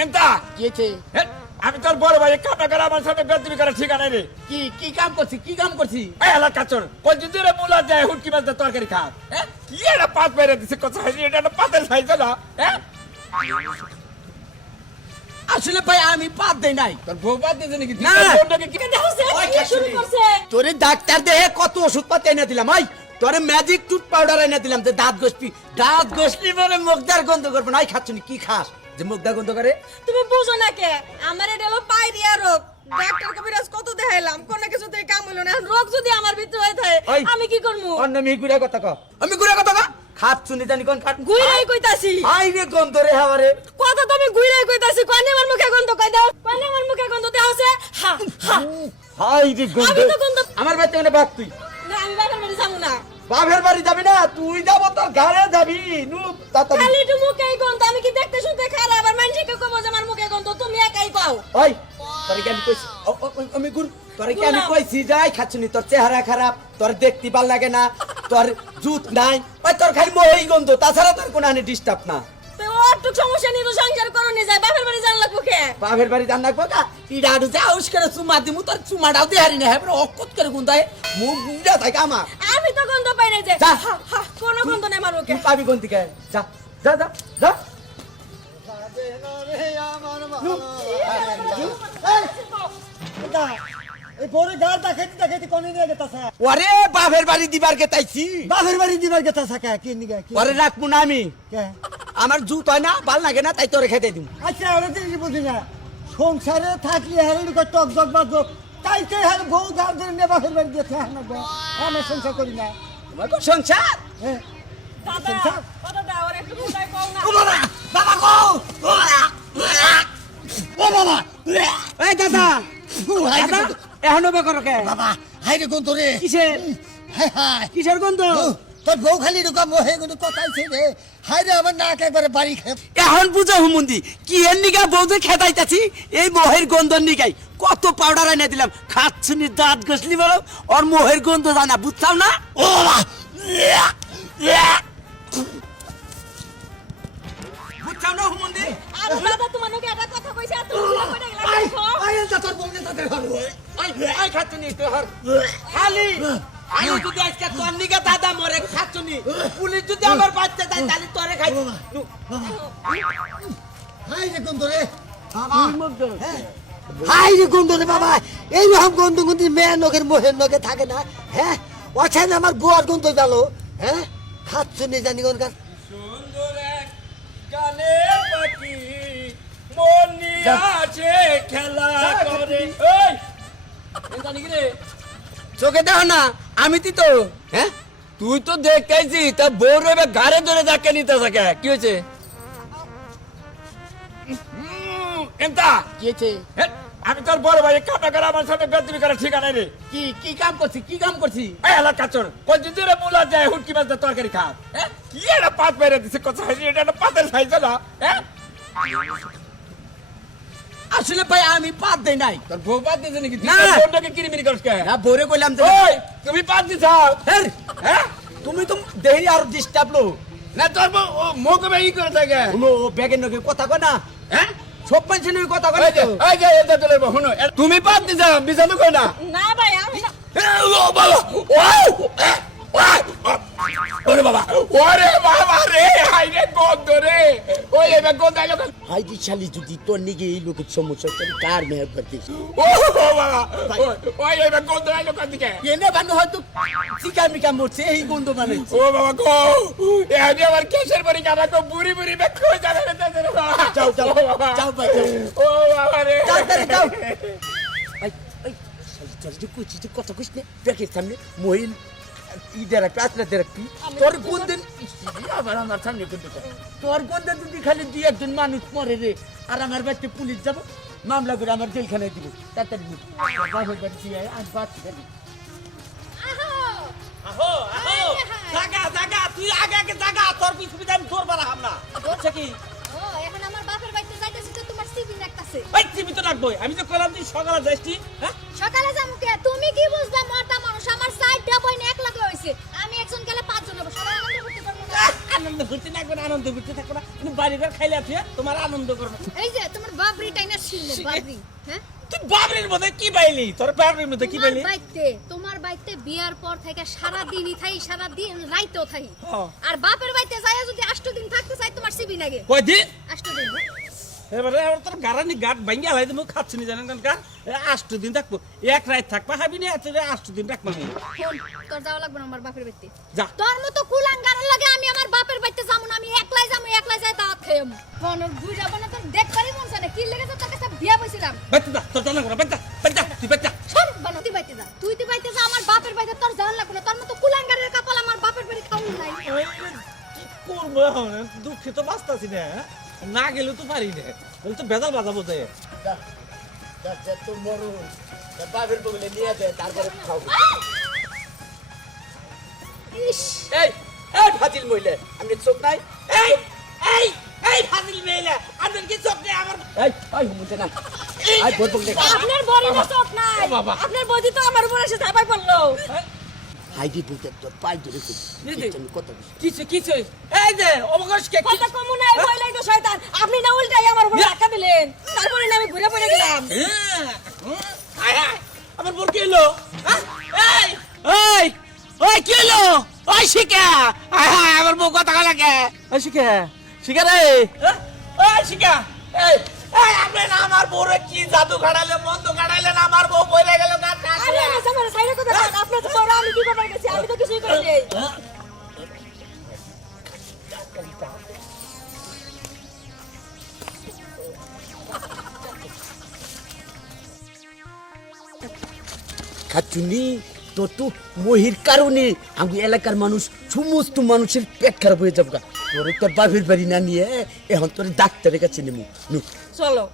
কেনতা কি হয়েছে? আমি তোর বড় ভাই কাটা করে আমার সাথে বেদবি করার ঠিকানা রে। কি কি কাম করছি? কি কাম করছি? এই এলাকা কাচর কই যদি রে মুলা যায় হুটকি মাছ দিয়ে তরকারি খা। কি এটা পাত বাইরে দিছে কথা হইনি এটা একটা পাতের সাইজ না। আসলে ভাই আমি পাত দেই নাই। তোর বউ পাত দিছে নাকি? না। বউটাকে কি শুরু করছে। তোরে ডাক্তার দেহে কত ওষুধ পাতি এনে দিলাম। ওই তোরে ম্যাজিক টুথ পাউডার এনে দিলাম যে দাঁত ঘষলি মানে মুখদার গন্ধ করবে না। এই খাচ্ছনি কি খাস যে মুখদার গন্ধ করে? তুমি বুঝো না কে আমার এটা হলো পায়রিয়া রোগ। ডাক্তার কবিরাজ কত দেখাইলাম কোন কিছুতে কাম হলো না। রোগ যদি আমার ভিতরে হয়ে থাকে ওই, আমি কি করব? অন্য আমি গুড়া কথা কও। আমি গুড়া কথা কও। খাচ্ছনি জানি কোন খাট। গুইরাই কইতাছি। আই রে গন্ধ রে হাওয়ারে। কথা তো আমি গুইরাই কইতাছি। কোনে আমার মুখে গন্ধ কই দাও। কোনে আমার মুখে গন্ধ দেওছে। হা হা। হাই রে গন্ধ। আমি তো গন্ধ আমার বাড়িতে মানে বাক তুই। না আমি বাবার বাড়ি যাবো না। বাপের বাড়ি যাবি না, তুই যাব তোর ঘরে যাবি। নু তাড়াতাড়ি। খালি একটু মুখে গন্ধ। আমি কি দেখতে শুনতে খারাপ আর মানুষকে কইবো যে আমার মুখে গন্ধ তুমি একাই কও। ওই তোরে কি আমি কইছি? আমি গুড় তোরে কি আমি কইছি যাই খাচ্ছনি তোর চেহারা খারাপ, তোর দেখতে ভাল লাগে না, তোর জুত নাই। ওই তোর খালি মহই গন্ধ, তাছাড়া তোর কোনো আনে ডিস্টার্ব না। তো ওটুক সমস্যা নিয়ে তো সংসার করো নি যায় বাপের বাড়ি জান লাগবো কে? বাপের বাড়ি জান রাখবো না, ইডা আডু যা উস করে চুমা দিমু, তোর চুমাটাও দিয়ে হারি না। হ্যাঁ অকত করে গুন্দায় মুখ গুন্ডা থাকে আমার। আমি তো গন্ধ পাই না যে যা। হা হা কোনো গন্ধ নাই আমার মুখে। তুই পাবি কোন দিকে? যা যা যা যা। এই বড় গাল দেখাইতে দেখাইতে কোনে নিয়ে গেতাছে? ওরে বাপের বাড়ি দিবার গেতাইছি। বাপের বাড়ি দিবার গেতাছে কে? কি নিগা কি? ওরে রাখবো না আমি। কে? আমার জুত হয় না, ভাল লাগে না, তাই তোরে খেতে দিম। আচ্ছা ওরা জিনিস বুঝি না। সংসারে থাকলে হারিয়ে কয় টক জগ বাজক। তাই তো হার বউ গাল ধরে নিয়ে বাপের বাড়ি দিয়ে থাকে না গো। আমি সংসার করি না। আমার তো সংসার। হ্যাঁ। দাদা কথা দাও আর একটু বুঝাই কও না। ও বাবা, বাবা গো। ও বাবা, এই দাদা, দাদা এখনো বেকর কে? বাবা হাইরে কোন তোরে? কিসের হাই হাই। কিসের গন্ধ? তোর বউ খালি রকম মোহে গুলো কথাইছে রে। হাইরে আমার নাক একবারে বাড়ি খেয়ে। এখন বুঝো হুমুন্দি কি এর নিগা বউতে খেতাইতাছি এই মোহের গন্ধ নিগাই কত পাউডার এনে দিলাম। খাচ্ছনি দাঁত ঘষলি বলো ওর মোহের গন্ধ জানা, বুঝছাও না? ও বাবা, বুঝছাও না হুমুন্দি? আর দাদা তোমার নাকি একটা কথা কইছে আর তুমি বুঝা কইরা গেলা আই দেখো। আই তোর বউ নে তোর ঘর। আই খাচ্ছনি তো হর খালি আমি যদি আজকে তোর নিগা দাদা মরে খাচ্ছনি, পুলিশ যদি আমার বাচ্চা দেয় তাহলে তোরে খাই। হাইরে কোন তোরে? তুই মুখ ধর। হাইরে গন্ধ রে বাবা, এই রকম গন্ধ গন্ধি মেয়ের নখের মোহের নখে থাকে না। হ্যাঁ ওখানে আমার বুয়ার গন্ধ গেল। হ্যাঁ খাচ্ছ নি জানি কোন গাছ। সুন্দর এক গানে পাখি মনি আছে খেলা করে। এই এটা নাকি রে? চোখে দেখো না আমি তো হ্যাঁ তুই তো দেখতেছি তা বউর এবার গাড়ে ধরে ধাক্কা নিতে থাকে। কি হয়েছে? কেনতা কি হয়েছে? আমি তোর বড় ভাই কাটা করে আমার সাথে বেদবি করার ঠিকানা রে। কি কি কাম করছি? কি কাম করছি? এই এলাকা কাচর কই যদি রে মুলা যায় হুটকি মাছ দিয়ে তরকারি খা। কি এটা পাত বাইরে দিছে কথা হইনি এটা একটা পাতের সাইজ না। আসলে ভাই আমি পাত দেই নাই। তোর বউ পাত দিছে নাকি? তুই না। তোর বউটাকে কিরিমিরি করিস কে? না বরে কইলাম যে ওই তুমি পাত দিছাও? হের, হ্যাঁ তুমি তো দেরি আর ডিস্টার্ব লো। না তোর বউ মুখ ই করে থাকে। হলো ব্যাগের নকে কথা কয় না। হ্যাঁ সব মানুষের কথা কয় এই যে তো। এই যে এটা চলে শুনো তুমি পাত দিছাও বিছানো কই না। না ভাই আমি না। ও বাবা ওরে বাবা ওরে বাবা রে হাই রে গন্ধ রে। ওই এবার গন্ধ আইলো কেন? হাই দি শালি যদি তোর নিগে এই লোকের সমস্যা তুমি কার মেহের করতিস? ও বাবা ওই এবার গন্ধ আইলো কেন দিকে? এনে বানু হয়তো চিকা মিকা মরছে এই গন্ধ বানাইছে। ও বাবা গো এনে আমার কেশের পরি কাটা কো বুড়ি বুড়ি বে কই জানা রে রে বাবা। যাও যাও ও বাবা যাও ভাই যাও। ও বাবা রে তাড়াতাড়ি যাও। এই এই শালি চল কইছি যে কথা কইছ নে ব্যাগের সামনে মহিল ইদারা প্লাস্টার দেরা কি তোর গন্ধের আবার আমার সামনে গন্ধ করে। তোর গন্ধে যদি খালি দুই একজন মানুষ মরে রে আর আমার বাড়িতে পুলিশ যাব মামলা করে আমার জেলখানায় দিব তাড়াতাড়ি বাবার বাড়ি আজ বাদ দিবি। আহো আহো জাগা জাগা তুই আগে আগে জাগা তোর পিছনে আমি তোর বাড়া হামলা করছে কি? ও এখন আমার বাপের বাড়িতে যাইতেছি তো তোমার সিভি রাখতাছে। ওই টিভি তো রাখবো আমি তো কইলাম তুই সকালে যাইছি। হ্যাঁ সকালে যামু কে? তুমি কি বুঝবা মোটা মানুষ আমার সাইডটা বইন এক লাগে হইছে। আমি একজন গেলে পাঁচজন হবে। সবাই আনন্দ করতে পারবো না। আনন্দ ফুর্তি না করে আনন্দ ফুর্তি থাকো না তুমি বাড়ি ঘর খাইলে আছে তোমার আনন্দ করবে এই যে তোমার বাবরি টাইনা ছিল বাবরি হ্যাঁ তুই বাবরির মধ্যে কি পাইলি তোর বাবরির মধ্যে কি পাইলি তোমার বাইতে বিয়ার পর থেকে সারা দিনই থাই সারা দিন রাইতেও থাই হ্যাঁ। আর বাপের বাইতে যায় যদি 8 দিন থাকতে চাই তোমার সিবি লাগে কই দিন 8 দিন এবারে এবার তোর গারানি গাট ভাঙ্গা হয় তুমি খাচ্ছি না জানেন কারণ 8 দিন থাকবো এক রাত থাকবা হাবি না এত 8 দিন রাখবা আমি শোন, তোর যাওয়া লাগবে না আমার বাপের বাইতে যা তোর মতো কুলাঙ্গারের লাগে আমি আমার বাপের বাইতে যাবো না আমি একলাই যাই দাওয়াত খাইম ফোনের বুঝ যাব না তোর দেখ পারি মন জানে কি লেগেছে তোর কাছে বিয়া বসিলাম বাইতে যা তোর জানা করে বাইতে তুই বাইতে শোন বানতি বাইতে যা তুই বাইতে যা আমার বাপের বাইতে তোর জান লাগবে না তোর মতো কুলাঙ্গারের কপাল আমার বাপের বাড়ি খাউন নাই কি করবো এখন দুঃখে তো বাঁচতাছি না না গেলেও তো পারি না বলে তো বেজাল বাজাবো যায় তো মরু বাপের বগলে নিয়ে দে তারপরে খাবো ইস এই এই ফাজিল মহিলা আমি চোখ নাই এই এই এই ফাজিল মেয়েলা আপনার কি চোখ নেই আমার এই হুমুতে না আই বল বগলে আপনার বড়ি না চোখ নাই বাবা। আপনার বৌদি তো আমার উপর এসে ঝাঁপাই পড়লো হাইডি বলতে তোর পাই ধরেছি কত কিছু কিছু এই যে অবকাশকে কথা কমু নাই বইলাই তো শয়তান আপনি না উল্টাই আমার উপর ধাক্কা দিলেন তারপরে না আমি ঘুরে পড়ে গেলাম আমার বোন কি হলো এই এই ওই কি হলো ওই শিকা আমার বউ কথা লাগে ওই শিকা শিকা রে ওই শিকা এই এই আপনি না আমার বউরে কি জাদু কাটাইলে মন্দ কাটাইলে না আমার বউ বইরে গেল গান আরে আমার সামনে সাইডে কথা বলেন আপনার তো বড় আমি কি করতে গেছি আমি তো কিছুই করি নাই খাচুনি তোর তো মহির কারণে আমি এলাকার মানুষ সমস্ত মানুষের পেট খারাপ হয়ে যাবো তোর একটা বাপের বাড়ি না নিয়ে এখন তোর ডাক্তারের কাছে নেবো চলো